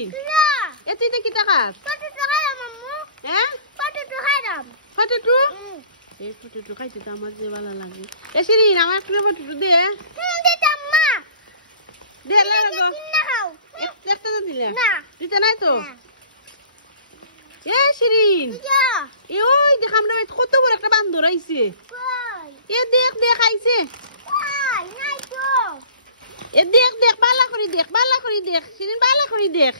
শিরিন এ তুই কি টাকাস হ্যাঁ ফটো এই ফটো খাইতে তো আমার যে ভালো লাগে এ শিরিন আমার একটু ফটো দে দে লাগো একটা তো দিলে দিতে নাই তো এ শিরিন এ ওই দেখ আমরা কত বড় একটা বান্দর আইছে এ দেখ দেখ আইছে এ দেখ দেখ বালা করে দেখ শিরিন বালা করে দেখ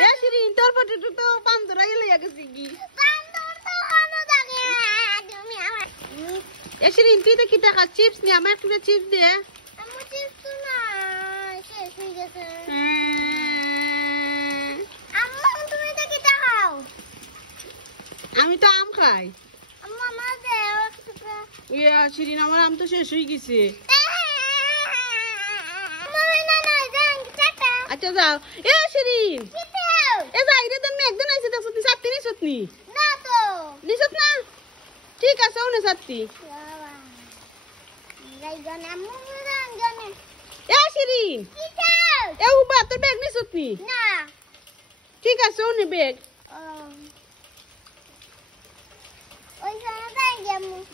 এ শিরিন তোর ফটো তো বান্দর আইলে গেছে কি এ শিরিন তুই তো কি টাকা চিপস নি আমার একটু চিপস দে আমি তো আম খাই ইয়া শিরিন আমার আম তো শেষ হয়ে গেছে আচ্ছা যাও এ শিরিন এ যাই রে তুমি একদিন আইছে দেখছ তুই সাতটি নিছত নি নিছত না ঠিক আছে ওনে সাতটি এ শিরিন এ উবা তোর ব্যাগ নিছত নি ঠিক আছে ওনে ব্যাগ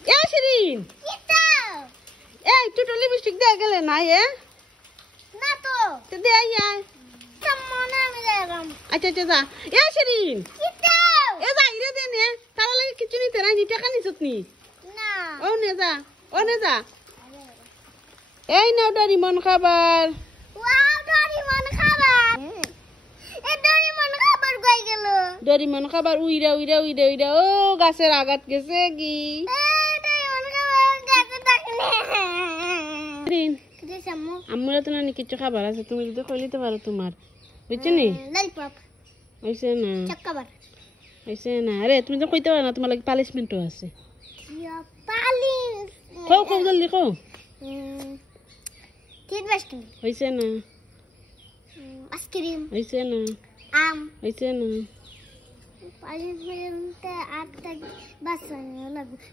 এ শিরিন এই তুই তো লিপস্টিক দিয়ে গেলে না এ তো দে আই আচ্ছা আচ্ছা যা এ শিরিন এ যাই রে দে নে তার লাগে কিছু নিতে নাই নি টাকা নিছত নি ও নে যা এই নাও ডরিমন খাবার ডরিমন খাবার উইরা উইরা উইরা উইরা ও গাছের আঘাত গেছে কি আমরা তো না কিছু খাবার আছে তুমি যদি খাইতে পারো তোমার বুঝছো নি হইছে না হইছে না আরে তুমি তো কইতে পারো না তোমার লাগে পানিশমেন্টও আছে খাও খাও জলদি খাও হইছে না আইসক্রিম হইছে না আম হইছে না পানিশমেন্টে আটটা বাসানো লাগবে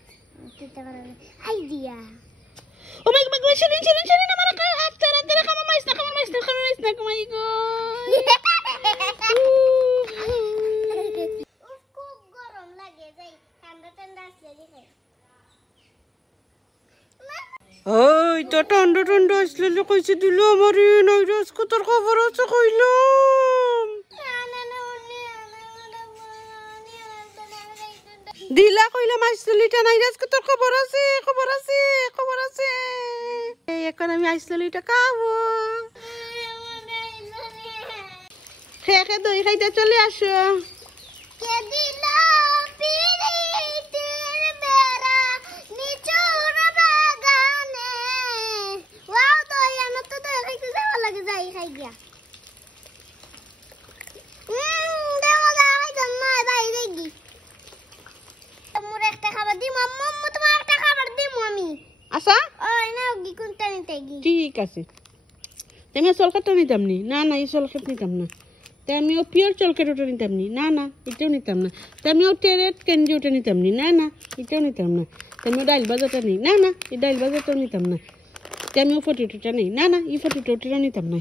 আইডিয়া ও মাই গড শিরিন আমার আটটা রাতে খামা মাইস না মাই গড খুব গরম লাগে যাই ঠান্ডা ঠান্ডা আসলে খাই ওই তো ঠান্ডা আসলে কইছে দিল আমারে নাইরাস কতর খবর আছে কইলাম দিলা কইলাম আইসলিটা নাইরাস কতর খবর আছে এই এখন আমি আইসলিটা খাবো খেয়ে দই খাইতে চলে আসো কে দিল পিরিতের বেড়া নিচুর বাগানে ওয়াও দই আনো তো দই খাইতে যাওয়া লাগে যাই খাই গিয়া দেও যাই জম্মা বাইরে গি তোমার একটা খাবার দিমু আম্মু তোমার একটা খাবার দিমু আমি আচ্ছা ওই নাও গি কোনটা নিতে গি ঠিক আছে আমি চলকাটা নিতাম নি না এই চলকাট নিতাম না তাই আমি ও পিওর চলকাট ওটা নিতাম নি না এটাও নিতাম না তাই আমি ও টেরেট ক্যান্ডি ওটা নিতাম নি না এটাও নিতাম না তাই আমি ও ডাইল বাজারটা নেই না এই ডাইল বাজারটাও নিতাম না তাই আমি ও ফটোটা নেই না এই ফটোটাও নিতাম না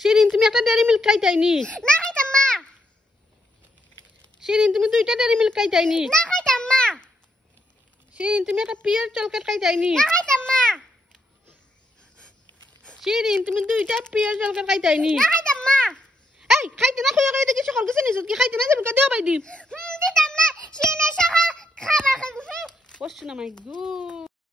শিরিন তুমি একটা ডেয়ারি মিল্ক খাইতাইনি না খাইতাম মা শিরিন তুমি দুইটা ডেয়ারি মিল্ক খাইতাইনি না খাইতাম মা শিরিন তুমি একটা পিওর চলকাট খাইতাইনি না খাইতাম মা শিরিন তুমি দুইটা পিওর চলকাট খাইতাইনি না খাইতাম মা এই খাইতে না কইয়া কইতে কি সকল কিছু নিছত কি খাইতে না যাবেন কা দেও বাই দি দিতাম না সিনে সকাল খাবার খাইবো কোশ্চেন মাই গড